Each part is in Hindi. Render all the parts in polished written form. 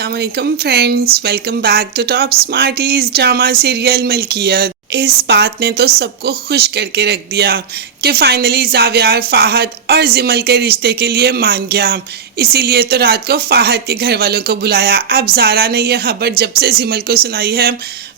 अस्सलामुअलैकुम friends, welcome back to top smarties drama serial Malkiyat. इस बात ने तो सबको खुश करके रख दिया कि फाइनली जावियार फाहद और जिमल के रिश्ते के लिए मान गया। इसीलिए तो रात को फाहद के घर वालों को बुलाया। अब ज़ारा ने यह खबर जब से जिमल को सुनाई है,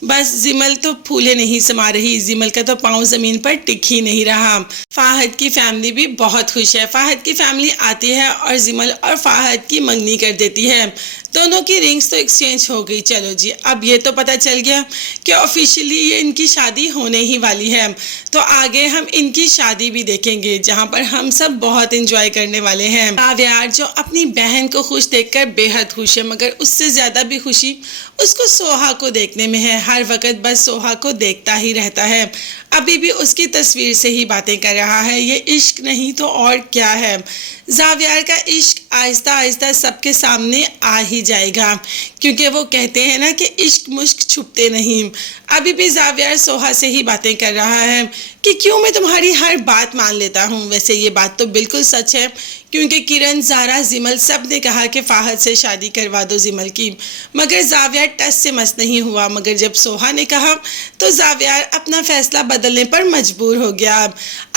बस जिमल तो फूले नहीं समा रही। जिमल का तो पाँव ज़मीन पर टिक ही नहीं रहा। फाहद की फैमिली भी बहुत खुश है। फाहद की फैमिली आती है और जिमल और फाहद की मंगनी कर देती है। दोनों की रिंग्स तो एक्सचेंज हो गई। चलो जी, अब ये तो पता चल गया कि ऑफिशियली ये इनकी शादी होने ही वाली है। तो आगे हम इनकी शादी भी देखेंगे, जहां पर हम सब बहुत एंजॉय करने वाले हैं। जावियार जो अपनी बहन को खुश देखकर बेहद खुश है, मगर उससे ज़्यादा भी खुशी उसको सोहा को देखने में है। हर वक्त बस सोहा को देखता ही रहता है। अभी भी उसकी तस्वीर से ही बातें कर रहा है। ये इश्क नहीं तो और क्या है। जावियार का इश्क आहिस्ता आहिस्ता सबके सामने आ ही जाएगा, क्योंकि वो कहते हैं ना कि इश्क मुश्क छुपते नहीं। अभी भी जावियार सोहा से ही बातें कर रहा है कि क्यों मैं तुम्हारी हर बात मान लेता हूँ। वैसे ये बात तो बिल्कुल सच है, क्योंकि किरण, ज़ारा, जिमल सब ने कहा कि फाहद से शादी करवा दो जिमल की, मगर जावियार टस से मस नहीं हुआ। मगर जब सोहा ने कहा तो जावियार अपना फैसला बदलने पर मजबूर हो गया।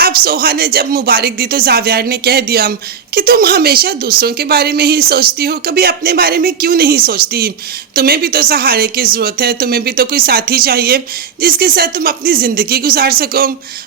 अब सोहा ने जब मुबारक दी तो जावियार ने कह दिया कि तुम हमेशा दूसरों के बारे में ही सोचती हो, कभी अपने बारे में क्यों नहीं सोचती। तुम्हें भी तो सहारे की ज़रूरत है, तुम्हें भी तो कोई साथी चाहिए जिसके साथ तुम अपनी ज़िंदगी गुजार सको।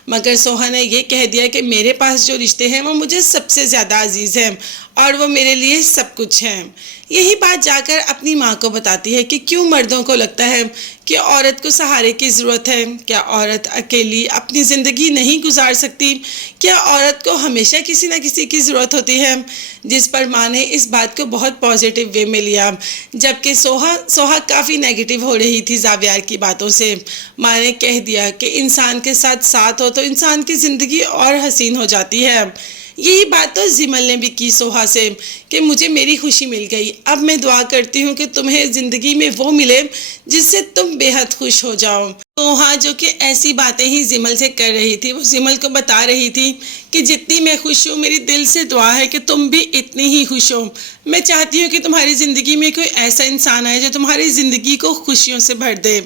मगर सोहा ने ये कह दिया कि मेरे पास जो रिश्ते हैं वो मुझे सबसे ज़्यादा अजीज़ हैं और वो मेरे लिए सब कुछ हैं। यही बात जाकर अपनी माँ को बताती है कि क्यों मर्दों को लगता है कि औरत को सहारे की ज़रूरत है। क्या औरत अकेली अपनी ज़िंदगी नहीं गुजार सकती? क्या औरत को हमेशा किसी न किसी की ज़रूरत होती है? जिस पर माँ ने इस बात को बहुत पॉजिटिव वे में लिया, जबकि सोहा काफ़ी नेगेटिव हो रही थी जावियार की बातों से। माँ ने कह दिया कि इंसान के साथ साथ हो तो इंसान की ज़िंदगी और हसीन हो जाती है। यही बात तो जिमल ने भी की सोहा से कि मुझे मेरी खुशी मिल गई। अब मैं दुआ करती हूँ कि तुम्हें ज़िंदगी में वो मिले जिससे तुम बेहद खुश हो जाओ। सोहा जो कि ऐसी बातें ही जिमल से कर रही थी, वो जिमल को बता रही थी कि जितनी मैं खुश हूँ, मेरी दिल से दुआ है कि तुम भी इतनी ही खुश हो। मैं चाहती हूँ कि तुम्हारी ज़िंदगी में कोई ऐसा इंसान आए जो तुम्हारी ज़िंदगी को खुशियों से भर दे।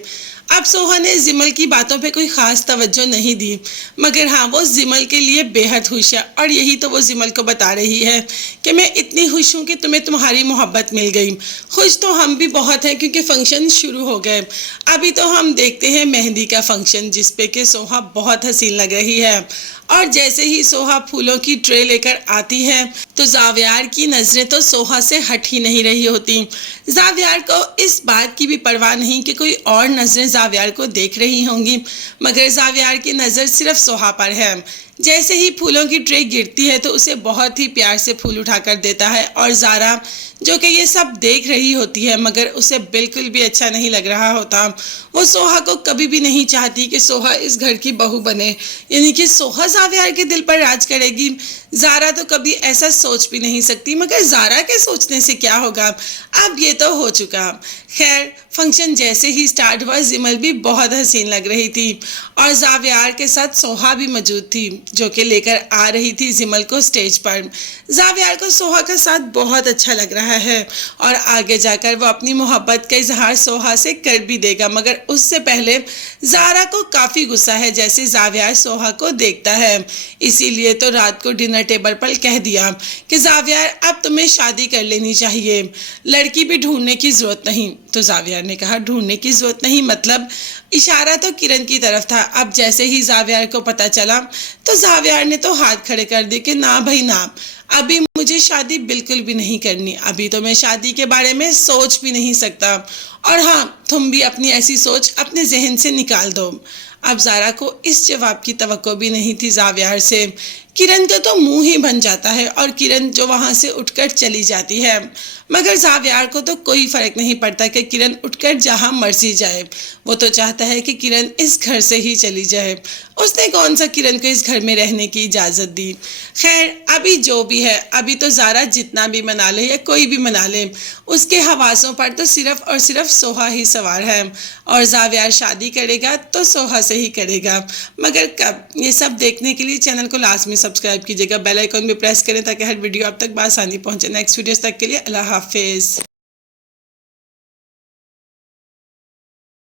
अब सोहा ने जिमल की बातों पे कोई ख़ास तवज्जो नहीं दी, मगर हाँ, वो जिमल के लिए बेहद खुश है। और यही तो वो जिमल को बता रही है कि मैं इतनी खुश हूँ कि तुम्हें तुम्हारी मोहब्बत मिल गई। खुश तो हम भी बहुत हैं, क्योंकि फ़ंक्शन शुरू हो गए। अभी तो हम देखते हैं मेहंदी का फ़ंक्शन, जिस पे कि सोहा बहुत हसीन लग रही है। और जैसे ही सोहा फूलों की ट्रे लेकर आती है तो जावियार की नज़रें तो सोहा से हट ही नहीं रही होती। जावियार को इस बात की भी परवाह नहीं कि कोई और नज़रें जावियार को देख रही होंगी, मगर जावियार की नज़र सिर्फ सोहा पर है। जैसे ही फूलों की ट्रे गिरती है तो उसे बहुत ही प्यार से फूल उठाकर देता है। और ज़ारा जो कि ये सब देख रही होती है, मगर उसे बिल्कुल भी अच्छा नहीं लग रहा होता। वो सोहा को कभी भी नहीं चाहती कि सोहा इस घर की बहू बने, यानी कि सोहा जावियार के दिल पर राज करेगी। ज़ारा तो कभी ऐसा सोच भी नहीं सकती, मगर ज़ारा के सोचने से क्या होगा, अब ये तो हो चुका। खैर, फंक्शन जैसे ही स्टार्ट हुआ, जिमल भी बहुत हसीन लग रही थी और जावियार के साथ सोहा भी मौजूद थी, जो कि लेकर आ रही थी जिमल को स्टेज पर। जावियार को सोहा का साथ बहुत अच्छा लग रहा है और आगे जाकर वो अपनी मोहब्बत का इजहार सोहा से कर भी देगा, मगर उससे पहले ज़ारा को काफ़ी गुस्सा है जैसे जावियार सोहा को देखता है। इसीलिए तो रात को डिनर टेबल पर कह दिया कि जावियार, अब तुम्हें शादी कर लेनी चाहिए, लड़की भी ढूंढने की ज़रूरत नहीं। तो जावियार ने कहा, ढूंढने की ज़रूरत नहीं मतलब? इशारा तो किरण की तरफ था। अब जैसे ही जावियार को पता चला तो जावियार ने तो हाथ खड़े कर दिए कि ना भाई ना, अभी मुझे शादी बिल्कुल भी नहीं करनी। अभी तो मैं शादी के बारे में सोच भी नहीं सकता। और हाँ, तुम भी अपनी ऐसी सोच अपने जहन से निकाल दो। अब ज़ारा को इस जवाब की तवक्को भी नहीं थी जावियार से। किरण का तो मुंह ही बन जाता है और किरण जो वहाँ से उठकर चली जाती है, मगर जावियार को तो कोई फ़र्क नहीं पड़ता कि किरण उठकर जहाँ मर्जी जाए। वो तो चाहता है कि किरण इस घर से ही चली जाए। उसने कौन सा किरण को इस घर में रहने की इजाज़त दी। खैर, अभी जो भी है, अभी तो ज़ारा जितना भी मना ले या कोई भी मना ले, उसके हवासों पर तो सिर्फ और सिर्फ सोहा ही सवार है। और जावियार शादी करेगा तो सोहा से ही करेगा, मगर कब? ये सब देखने के लिए चैनल को लाजमी सब्सक्राइब कीजिएगा, बेल आइकन भी प्रेस करें ताकि हर वीडियो आप तक बआसानी पहुंचे। नेक्स्ट वीडियोस तक के लिए अल्लाह हाफिज़।